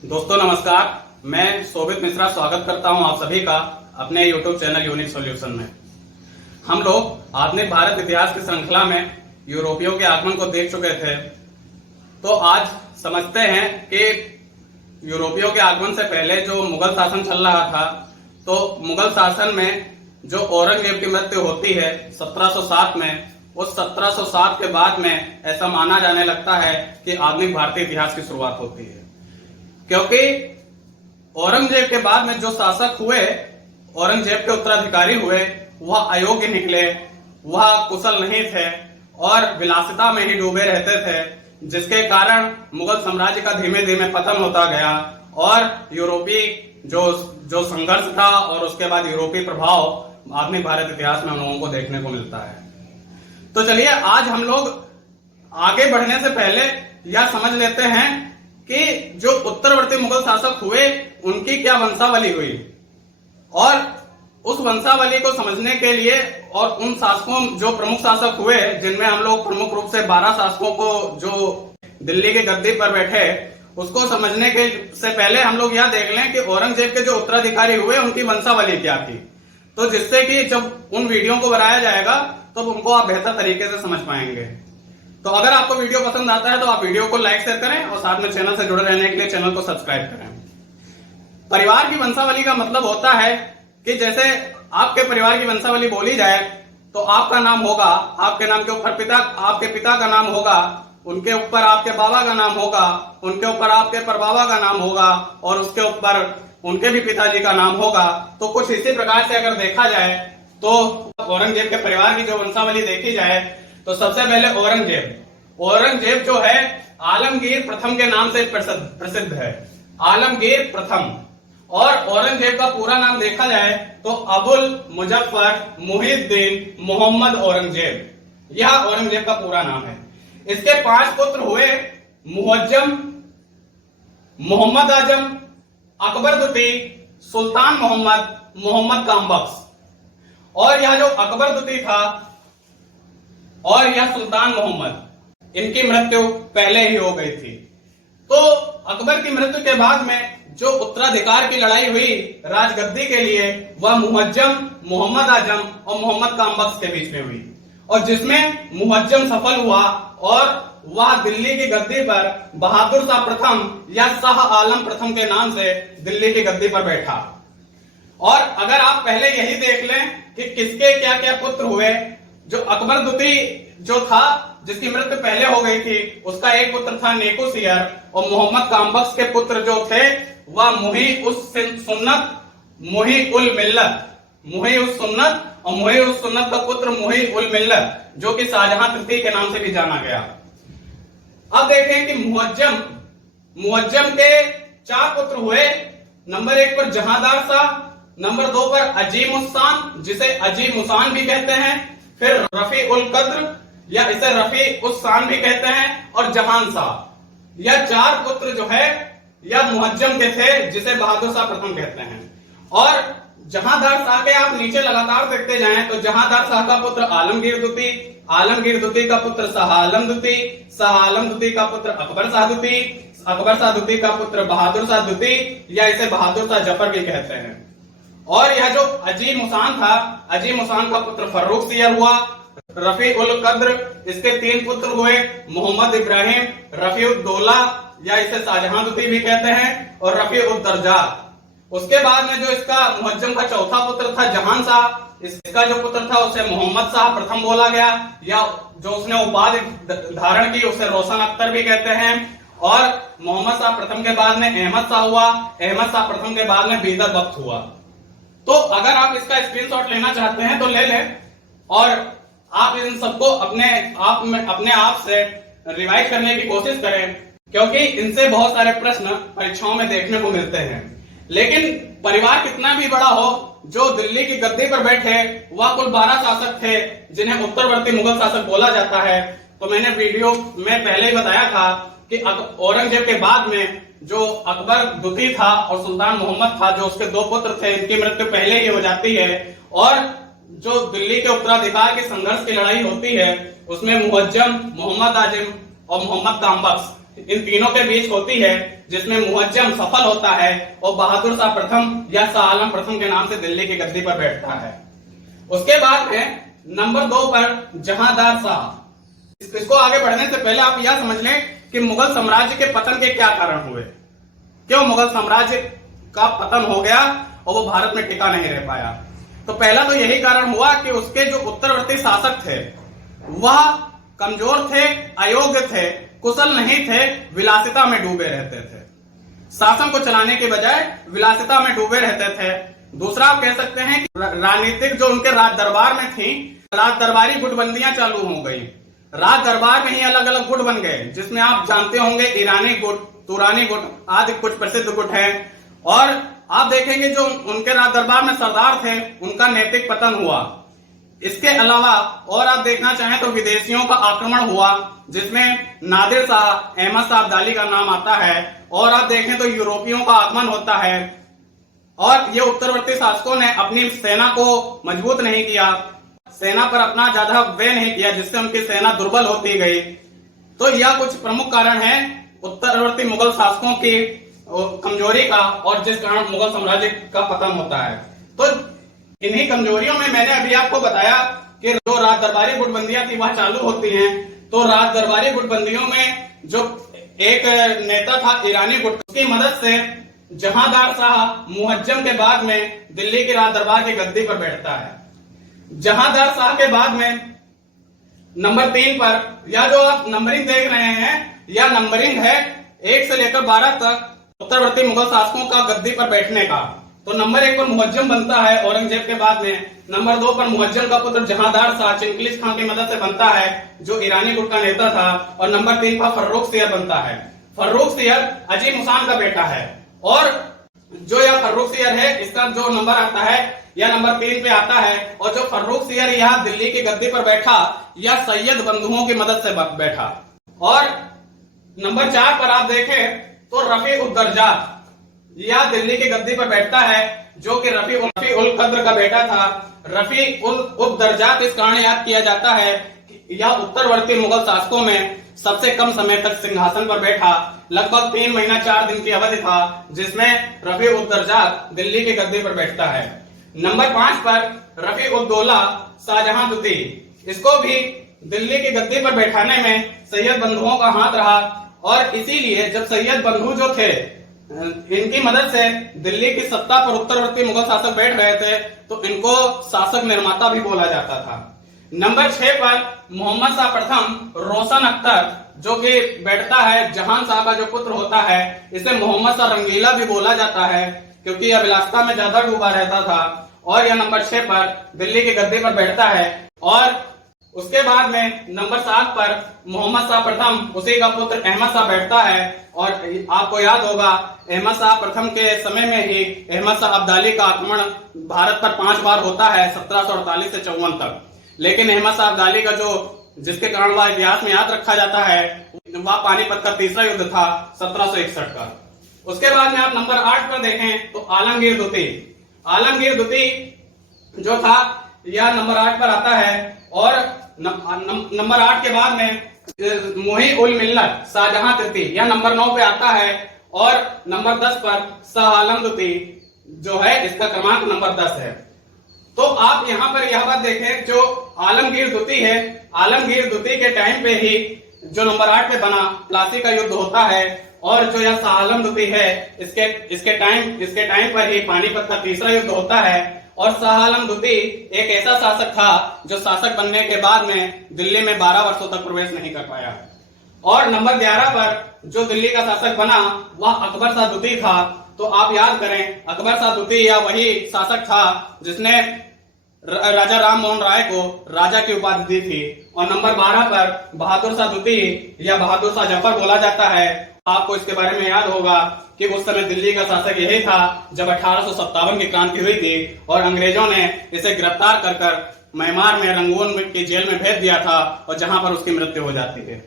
दोस्तों नमस्कार, मैं शोभित मिश्रा स्वागत करता हूं आप सभी का अपने YouTube चैनल यूनिक सॉल्यूशन में। हम लोग आधुनिक भारत इतिहास की श्रृंखला में यूरोपियों के आगमन को देख चुके थे, तो आज समझते हैं कि यूरोपियों के आगमन से पहले जो मुगल शासन चल रहा था, तो मुगल शासन में जो औरंगजेब की मृत्यु होती है 1707 में, उस 1707 के बाद में ऐसा माना जाने लगता है कि आधुनिक भारतीय इतिहास की शुरुआत होती है। क्योंकि औरंगजेब के बाद में जो शासक हुए, औरंगजेब के उत्तराधिकारी हुए, वह अयोग्य निकले, वह कुशल नहीं थे और विलासिता में ही डूबे रहते थे, जिसके कारण मुगल साम्राज्य का धीमे धीमे पतन होता गया और यूरोपीय जो संघर्ष था और उसके बाद यूरोपीय प्रभाव आधुनिक भारत इतिहास में हम लोगों को देखने को मिलता है। तो चलिए आज हम लोग आगे बढ़ने से पहले यह समझ लेते हैं कि जो उत्तरवर्ती मुगल शासक हुए उनकी क्या वंशावली हुई, और उस वंशावली को समझने के लिए और उन शासकों जो प्रमुख शासक हुए, जिनमें हम लोग प्रमुख रूप से 12 शासकों को जो दिल्ली की गद्दी पर बैठे, उसको समझने के से पहले हम लोग यह देख लें कि औरंगजेब के जो उत्तराधिकारी हुए उनकी वंशावली क्या थी, तो जिससे कि जब उन वीडियो को बनाया जाएगा तो उनको आप बेहतर तरीके से समझ पाएंगे। तो अगर आपको वीडियो पसंद आता है तो आप वीडियो को लाइक शेयर करें और साथ में चैनल से जुड़े रहने के लिए चैनल को सब्सक्राइब करें। परिवार की वंशावली का मतलब होता है कि जैसे आपके परिवार की वंशावली बोली जाए तो आपका नाम होगा, आपके नाम के ऊपर आपके पिता का नाम होगा, उनके ऊपर आपके बाबा का नाम होगा, उनके ऊपर आपके परबाबा का नाम होगा और उसके ऊपर उनके भी पिताजी का नाम होगा। तो कुछ इसी प्रकार से अगर देखा जाए तो औरंगजेब के परिवार की जो वंशावली देखी जाए तो सबसे पहले औरंगजेब जो है आलमगीर प्रथम के नाम से प्रसिद्ध है, आलमगीर प्रथम। और औरंगजेब का पूरा नाम देखा जाए तो अबुल मुजफ्फर मुहिउद्दीन मोहम्मद औरंगजेब, यह औरंगजेब का पूरा नाम है। इसके 5 पुत्र हुए, मुअज्जम, मोहम्मद आजम, अकबर द्वितीय, सुल्तान मोहम्मद, मोहम्मद कामबख्श। और यह जो अकबर द्वितीय था और यह सुल्तान मोहम्मद, इनकी मृत्यु पहले ही हो गई थी। तो अकबर की मृत्यु के बाद में जो उत्तराधिकार की लड़ाई हुई राजगद्दी के लिए, वह मुअज्जम, मोहम्मद आजम और मोहम्मद कामबख्श के बीच में हुई, और जिसमें मुअज्जम सफल हुआ और वह दिल्ली की गद्दी पर बहादुर शाह प्रथम या शाह आलम प्रथम के नाम से दिल्ली की गद्दी पर बैठा। और अगर आप पहले यही देख लें कि किसके क्या क्या पुत्र हुए, जो अकबर द्वितीय जो था जिसकी मृत्यु पहले हो गई थी, उसका एक पुत्र था नेकुसियर, और मोहम्मद कामबख्श के पुत्र जो थे वह मुही-उस-सुन्नत और मुही-उस-सुन्नत का पुत्र मुही-उल-मिल्लत, जो कि शाहजहां तृतीय के नाम से भी जाना गया। अब देखें कि मुअज्जम के 4 पुत्र हुए। नंबर 1 पर जहांदार शाह, नंबर 2 पर अजीम उस-शान, जिसे अजीम उस-शान भी कहते हैं, फिर रफी उल कद्र या इसे रफी उस-शान भी कहते हैं, और जहान शाह। यह 4 पुत्र जो है यह मुअज्जम के थे, जिसे बहादुर शाह प्रथम कहते हैं। और जहांदार शाह के आप नीचे लगातार देखते जाएं तो जहांदार शाह का पुत्र आलमगीर द्वितीय, आलमगीर द्वितीय का पुत्र शाह आलम द्वितीय, शाह आलम द्वितीय का पुत्र अकबर शाह द्वितीय, अकबर शाह द्वितीय का पुत्र बहादुर शाह द्वितीय या इसे बहादुर शाह जफर भी कहते हैं। और यह जो अजीम उस-शान था, अजीम उस-शान का पुत्र फर्रुख सियर हुआ। रफी उल कद्र, इसके 3 पुत्र हुए, मोहम्मद इब्राहिम, रफी उद दौला या इसे शाहजहां द्वितीय भी कहते हैं, और रफी उद दर्जा। उसके बाद में जो इसका मुअज्जम का चौथा पुत्र था जहान शाह, इसका जो पुत्र था उसे मोहम्मद शाह प्रथम बोला गया, या जो उसने उपाधि धारण की उसे रोशन अख्तर भी कहते हैं। और मोहम्मद शाह प्रथम के बाद में अहमद शाह हुआ, अहमद शाह प्रथम के बाद में बीदर बख्त हुआ। तो अगर आप इसका स्क्रीनशॉट लेना चाहते हैं तो ले लें और आप इन सबको अपने आप से रिवाइज करने की कोशिश करें, क्योंकि इनसे बहुत सारे प्रश्न परीक्षाओं में देखने को मिलते हैं। लेकिन परिवार कितना भी बड़ा हो, जो दिल्ली की गद्दी पर बैठे वह कुल 12 शासक थे, जिन्हें उत्तरवर्ती मुगल शासक बोला जाता है। तो मैंने वीडियो में पहले ही बताया था कि औरंगजेब के बाद में जो अकबर द्वितीय था और सुल्तान मोहम्मद था, जो उसके 2 पुत्र थे, इनकी मृत्यु पहले ही हो जाती है। और जो दिल्ली के उत्तराधिकार के संघर्ष की लड़ाई होती है उसमें मुअज्जम, मोहम्मद आजिम और मोहम्मद कामबख्श, इन तीनों के बीच होती है, जिसमें मुअज्जम सफल होता है और बहादुर शाह प्रथम या शाह आलम प्रथम के नाम से दिल्ली की गद्दी पर बैठता है। उसके बाद में नंबर 2 पर जहांदार शाह। इसको आगे बढ़ने से पहले आप यह समझ लें कि मुगल साम्राज्य के पतन के क्या कारण हुए, क्यों मुगल साम्राज्य का पतन हो गया और वो भारत में टिका नहीं रह पाया। तो पहला तो यही कारण हुआ कि उसके जो उत्तरवर्ती शासक थे वह कमजोर थे, अयोग्य थे, कुशल नहीं थे, विलासिता में डूबे रहते थे, शासन को चलाने के बजाय विलासिता में डूबे रहते थे। दूसरा आप कह सकते हैं कि राजनीतिक जो उनके राज दरबार में थी, राज दरबारी गुटबंदियां चालू हो गई। राज दरबार में ही अलग अलग गुट बन गए, जिसमें आप जानते होंगे ईरानी गुट, तुरानी गुट आदि कुछ प्रसिद्ध गुट हैं। और आप देखेंगे जो उनके राज दरबार में सरदार थे उनका नैतिक पतन हुआ। इसके अलावा और आप देखना चाहें तो विदेशियों का आक्रमण हुआ, जिसमें नादिर शाह, अहमद शाह अब्दाली का नाम आता है। और आप देखें तो यूरोपियों का आगमन होता है और ये उत्तरवर्ती शासकों ने अपनी सेना को मजबूत नहीं किया, सेना पर अपना ज्यादा व्यय नहीं किया, जिससे उनकी सेना दुर्बल होती गई। तो यह कुछ प्रमुख कारण है उत्तरवर्ती मुगल शासकों की कमजोरी का और जिस कारण मुगल साम्राज्य का पतन होता है। तो इन्हीं कमजोरियों में मैंने अभी आपको बताया कि जो राज दरबारी गुटबंदियां थी वह चालू होती हैं। तो राज दरबारी गुटबंदियों में जो एक नेता था ईरानी गुट, उसकी मदद से जहांदार शाह मुअज्जम के बाद में दिल्ली के राज दरबार की गद्दी पर बैठता है। जहांदार शाह के बाद में नंबर 3 पर यह जो आप नंबरिंग देख रहे हैं, यह नंबरिंग है 1 से लेकर 12 तक उत्तरवर्ती मुगल शासकों का गद्दी पर बैठने का। तो नंबर 1 पर मुअज्जम बनता है औरंगजेब के बाद में। नंबर 2 पर मुअज्जम का पुत्र जहांदार शाह चिंगलिस खान की मदद से बनता है, जो ईरानी गुट का नेता था। और नंबर 3 पर फर्रुख सियर बनता है। फर्रुख सियर अजीम हुसैन का बेटा है। और जो यह फर्रुख सियर है, इसका जो नंबर आता है यह नंबर 3 पे आता है। और जो फर्रुख सियर यहाँ दिल्ली की गद्दी पर बैठा, यह सैयद बंधुओं की मदद से बैठा। और नंबर 4 पर आप देखें तो रफी उद दर्जात यह दिल्ली की गद्दी पर बैठता है, जो कि रफी उल कद्र का बेटा था। रफी उद दर्जात इस कारण याद किया जाता है कि यह उत्तरवर्ती मुगल शासकों में सबसे कम समय तक सिंहासन पर बैठा। लगभग 3 महीना 4 दिन की अवधि था जिसमें रफी उद दर्जात दिल्ली की गद्दी पर बैठता है। नंबर 5 पर रफी उद दौला शाहजहां दुती, इसको भी दिल्ली की गद्दी पर बैठाने में सैयद बंधुओं का हाथ रहा। और इसीलिए जब सैयद बंधु जो थे, इनकी मदद से दिल्ली की सत्ता पर उत्तरवर्ती मुगल शासक बैठ रहे थे, तो इनको शासक निर्माता भी बोला जाता था। नंबर 6 पर मोहम्मद शाह प्रथम रोशन अख्तर, जो कि बैठता है, जहां शाह का जो पुत्र होता है। इसे मोहम्मद शाह रंगीला भी बोला जाता है, क्योंकि यह विलासिता में ज्यादा डूबा रहता था। और यह नंबर 6 पर दिल्ली की गद्दी पर बैठता है। और उसके बाद में नंबर 7 पर मोहम्मद शाह प्रथम, उसी का पुत्र अहमद शाह बैठता है। और आपको याद होगा अहमद शाह प्रथम के समय में ही अहमद शाह अब्दाली का आक्रमण भारत पर 5 बार होता है 1748 से 54 तक। लेकिन अहमद शाह अब्दाली का जो जिसके कारण वह इतिहास में याद रखा जाता है, वह पानीपत का तीसरा युद्ध था 1761 का। उसके बाद में आप नंबर 8 पर देखें तो आलमगीर दुती। आलमगीर दुती जो था यह नंबर 8 पर आता है। और नंबर 8 के बाद में मुही उल मिल्लत शाहजहां तृतीय, यह नंबर 9 पे आता है। और नंबर 10 पर शाह आलम दुती जो है, इसका क्रमांक नंबर 10 है। तो आप यहाँ पर यह बात देखें, जो आलमगीर दुती है, आलमगीर दुती के टाइम पे ही जो नंबर 8 पे बना प्लासी का युद्ध होता है। और जो यह शाह आलम दुती है, इसके टाइम पर ही पानीपत का तीसरा युद्ध होता है। और शाह आलम दुती एक ऐसा शासक था जो शासक बनने के बाद में दिल्ली में 12 वर्षों तक प्रवेश नहीं कर पाया। और नंबर 11 पर जो दिल्ली का शासक बना वह अकबर शाह दुती था। तो आप याद करें, अकबर शाह दुती या वही शासक था जिसने राजा राम मोहन राय को राजा की उपाधि दी थी। और नंबर 12 पर बहादुर शाह दुती या बहादुर शाह जफर बोला जाता है। आपको इसके बारे में याद होगा कि उस समय दिल्ली का शासक यही था जब 1857 की क्रांति हुई थी और अंग्रेजों ने इसे गिरफ्तार कर म्यांमार में रंगून की जेल में भेज दिया था, और जहां पर उसकी मृत्यु हो जाती है।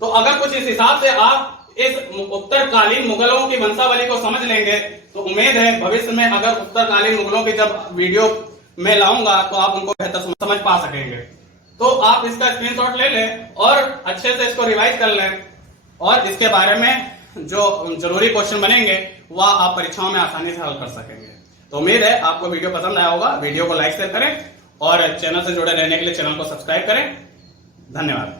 तो अगर कुछ इस हिसाब से आप इस उत्तरकालीन मुगलों की वंशावली को समझ लेंगे, तो उम्मीद है भविष्य में अगर उत्तरकालीन मुगलों की जब वीडियो में लाऊंगा तो आप उनको बेहतर समझ पा सकेंगे। तो आप इसका स्क्रीनशॉट ले लें और अच्छे से इसको रिवाइज कर लें और इसके बारे में जो जरूरी क्वेश्चन बनेंगे वह आप परीक्षाओं में आसानी से हल कर सकेंगे। तो उम्मीद है आपको वीडियो पसंद आया होगा। वीडियो को लाइक शेयर करें और चैनल से जुड़े रहने के लिए चैनल को सब्सक्राइब करें। धन्यवाद।